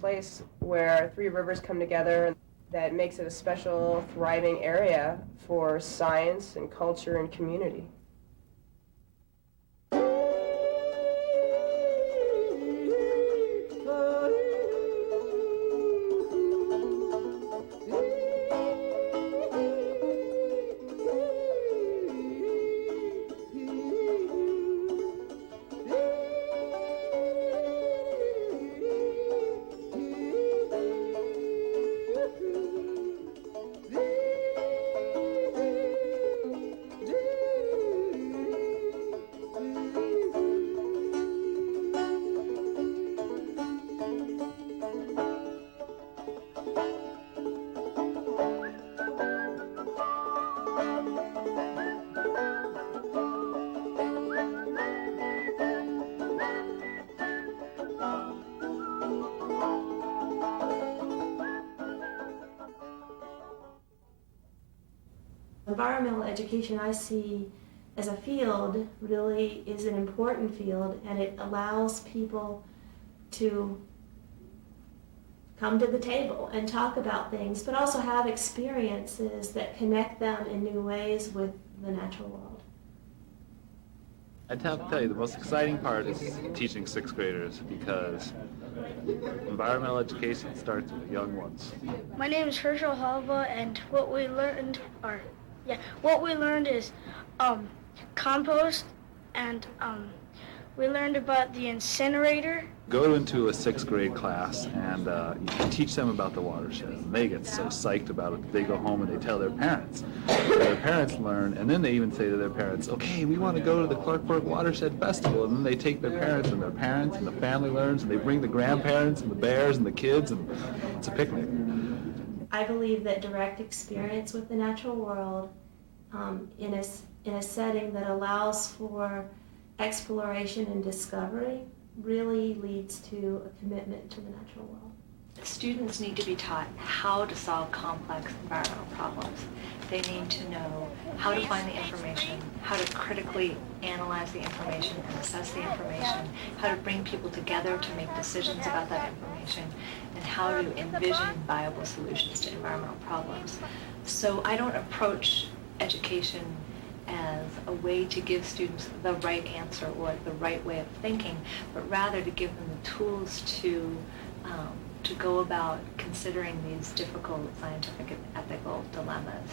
place where three rivers come together that makes it a special, thriving area for science and culture and community. Environmental education I see as a field really is an important field, and it allows people to come to the table and talk about things, but also have experiences that connect them in new ways with the natural world. I'd have to tell you, the most exciting part is teaching sixth graders, because environmental education starts with the young ones. My name is Herschel Halva, and what we learned is compost, and we learned about the incinerator. Go into a sixth grade class and you teach them about the watershed, and they get so psyched about it that they go home and they tell their parents. Their parents learn, and then they even say to their parents, okay, we want to go to the Clarkburg Watershed Festival, and then they take their parents, and the family learns, and they bring the grandparents and the bears and the kids, and it's a picnic. I believe that direct experience with the natural world in a setting that allows for exploration and discovery really leads to a commitment to the natural world. Students need to be taught how to solve complex environmental problems. They need to know how to find the information, how to critically analyze the information and assess the information, how to bring people together to make decisions about that information, and how to envision viable solutions to environmental problems. So I don't approach education as a way to give students the right answer or the right way of thinking, but rather to give them the tools to go about considering these difficult scientific and ethical dilemmas.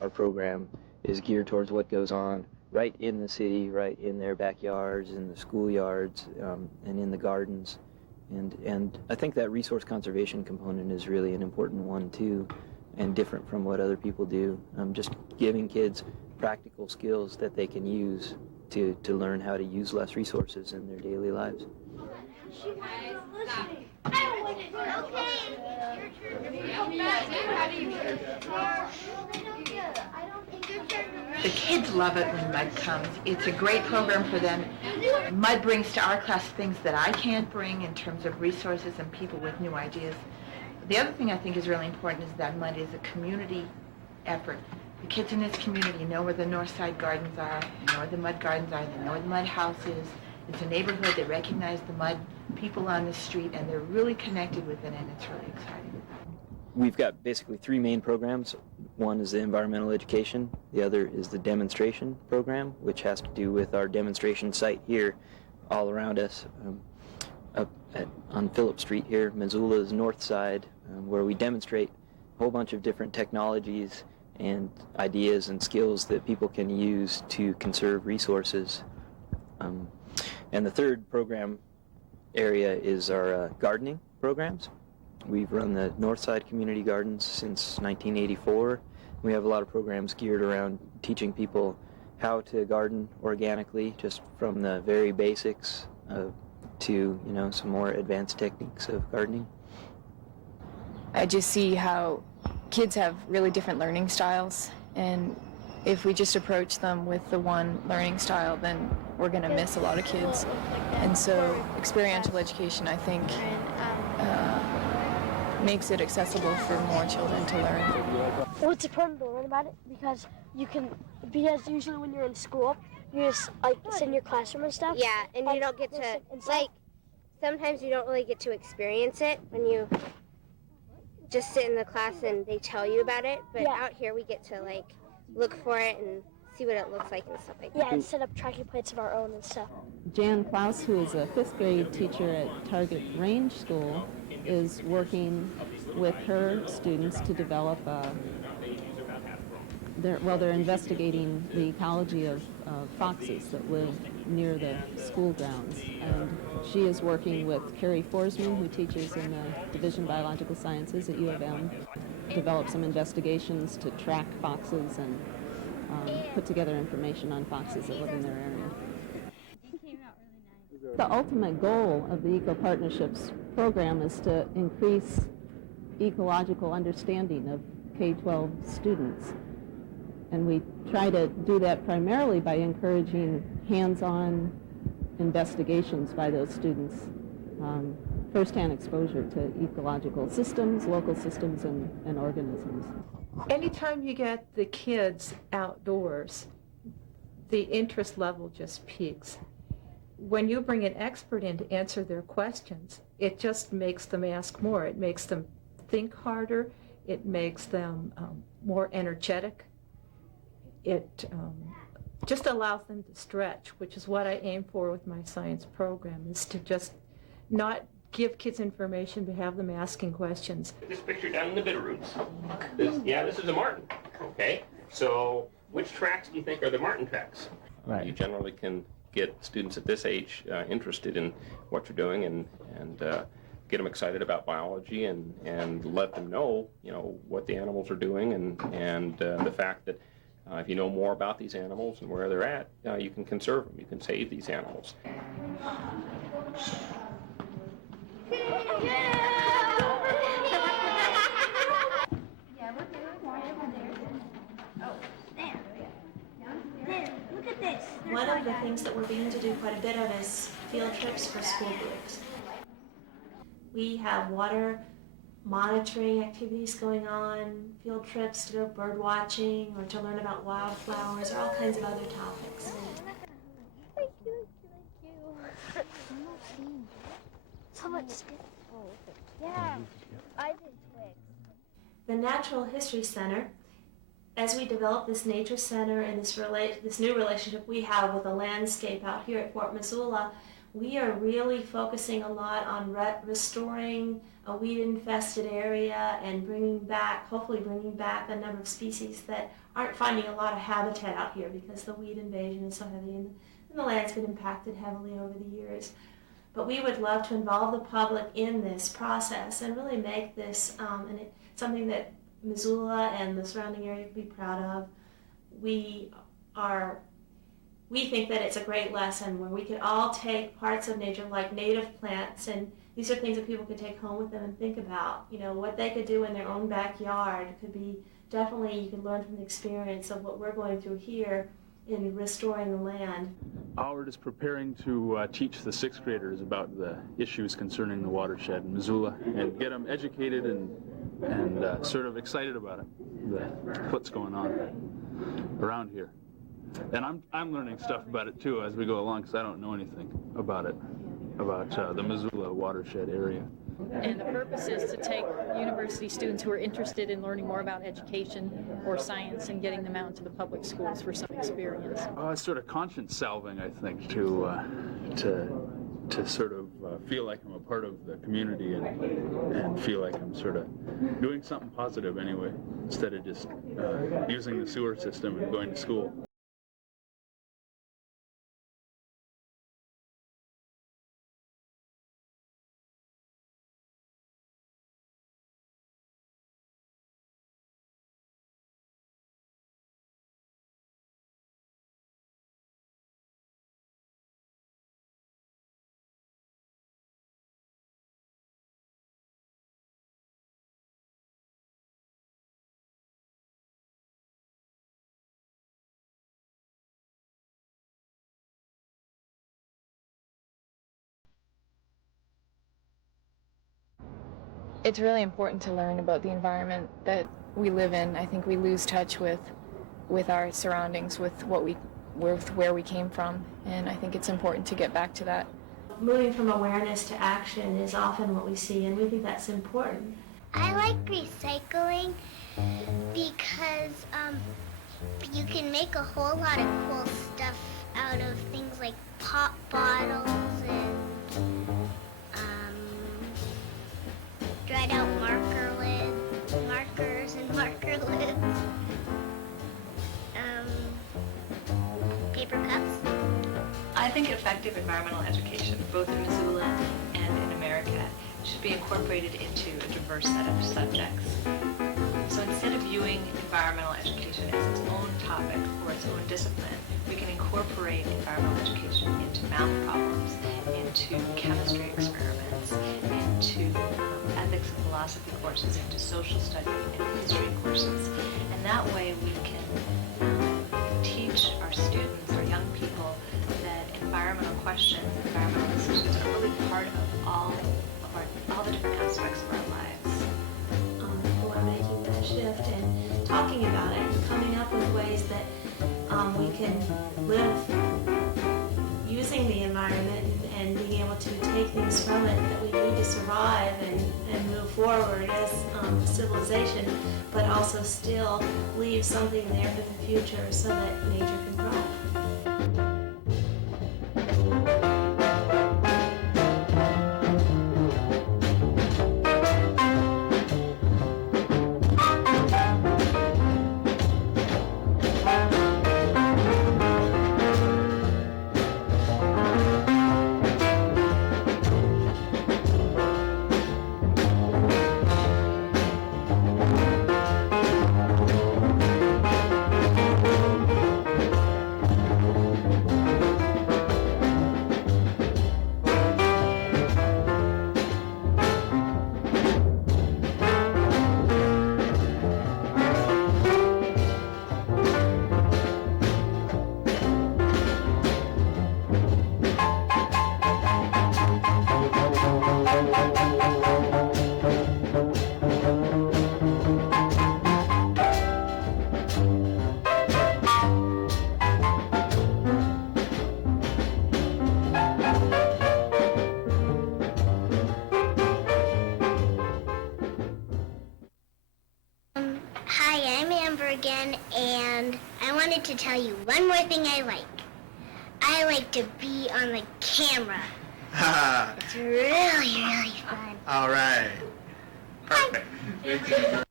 Our program is geared towards what goes on right in the city, right in their backyards, in the schoolyards, and in the gardens. And I think that resource conservation component is really an important one too, and different from what other people do. Just giving kids practical skills that they can use to learn how to use less resources in their daily lives. The kids love it when mud comes. It's a great program for them. Mud brings to our class things that I can't bring in terms of resources and people with new ideas. The other thing I think is really important is that mud is a community effort. The kids in this community know where the North Side Gardens are, know where the mud gardens are, they know where the mud house is. It's a neighborhood, they recognize the mud people on the street, and they're really connected with it, and it's really exciting. We've got basically three main programs. One is the environmental education, the other is the demonstration program, which has to do with our demonstration site here all around us, on Phillip Street here, Missoula's north side, where we demonstrate a whole bunch of different technologies and ideas and skills that people can use to conserve resources. And the third program area is our gardening programs. We've run the Northside Community Gardens since 1984. We have a lot of programs geared around teaching people how to garden organically, just from the very basics to, some more advanced techniques of gardening. I just see how kids have really different learning styles, and if we just approach them with the one learning style, then we're going to miss a lot of kids. And so experiential education, I think, makes it accessible for more children to learn. Well, it's important to learn about it because usually when you're in school, you just like sit in your classroom and stuff. Yeah, and you don't get to, like, sometimes you don't really get to experience it when you just sit in the class and they tell you about it, but out here we get to, like, look for it and see what it looks like and stuff like that. Yeah, and set up tracking plates of our own and stuff. Jan Klaus, who is a 5th grade teacher at Target Range School, is working with her students to develop they're investigating the ecology of foxes that live near the school grounds. And she is working with Carrie Forsman, who teaches in the Division of Biological Sciences at U of M, develop some investigations to track foxes and put together information on foxes that live in their area. The ultimate goal of the Eco Partnerships program is to increase ecological understanding of K-12 students. And we try to do that primarily by encouraging hands-on investigations by those students, first-hand exposure to ecological systems, local systems, and organisms. Anytime you get the kids outdoors, the interest level just peaks. When you bring an expert in to answer their questions, it just makes them ask more. It makes them think harder. It makes them more energetic. It just allows them to stretch, which is what I aim for with my science program, is to just not give kids information, but have them asking questions. This picture down in the Bitterroots. This is a marten. Okay, so which tracks do you think are the marten tracks? Right. You generally can get students at this age interested in what you're doing and get them excited about biology and let them know, what the animals are doing and the fact that if you know more about these animals and where they're at, you can conserve them. You can save these animals. One of the things that we're beginning to do quite a bit of is field trips for school groups. We have water monitoring activities going on, field trips to go bird watching or to learn about wildflowers or all kinds of other topics. Thank you. So much stuff. Yeah, I did twigs. The Natural History Center, as we develop this nature center and this new relationship we have with the landscape out here at Fort Missoula, we are really focusing a lot on restoring a weed-infested area and hopefully bringing back a number of species that aren't finding a lot of habitat out here because the weed invasion is so heavy and the land's been impacted heavily over the years. But we would love to involve the public in this process and really make this something that Missoula and the surrounding area could be proud of. We think that it's a great lesson where we could all take parts of nature like native plants, and these are things that people could take home with them and think about. What they could do in their own backyard could be definitely, you could learn from the experience of what we're going through here in restoring the land. Howard is preparing to teach the 6th graders about the issues concerning the watershed in Missoula and get them educated and sort of excited about it, what's going on around here. And I'm learning stuff about it too as we go along because I don't know anything about it, about the Missoula watershed area. And the purpose is to take university students who are interested in learning more about education or science and getting them out into the public schools for some experience. It's sort of conscience salving, I think, to sort of feel like I'm a part of the community and feel like I'm sort of doing something positive anyway, instead of just using the sewer system and going to school. It's really important to learn about the environment that we live in. I think we lose touch with our surroundings, with where we came from, and I think it's important to get back to that. Moving from awareness to action is often what we see, and we think that's important. I like recycling because you can make a whole lot of cool stuff out of things like pop bottles and dried out markers and marker lids, paper cups. I think effective environmental education, both in Missoula and in America, should be incorporated into a diverse set of subjects. So instead of viewing environmental education as its own topic or its own discipline, we can incorporate environmental education into math problems, into chemistry experiments, into ethics and philosophy courses, into social studies and history courses. And that way we can teach our students, our young people, that environmental questions, environmental decisions are really part of all the different aspects of our lives. People are making that shift and talking about it and coming up with ways that we can live using the environment and being able to take things from it that we need to survive and move forward as a civilization, but also still leave something there for the future so that nature can thrive. Hi, I'm Amber again, and I wanted to tell you one more thing I like. I like to be on the camera. It's really, really fun. All right. Perfect.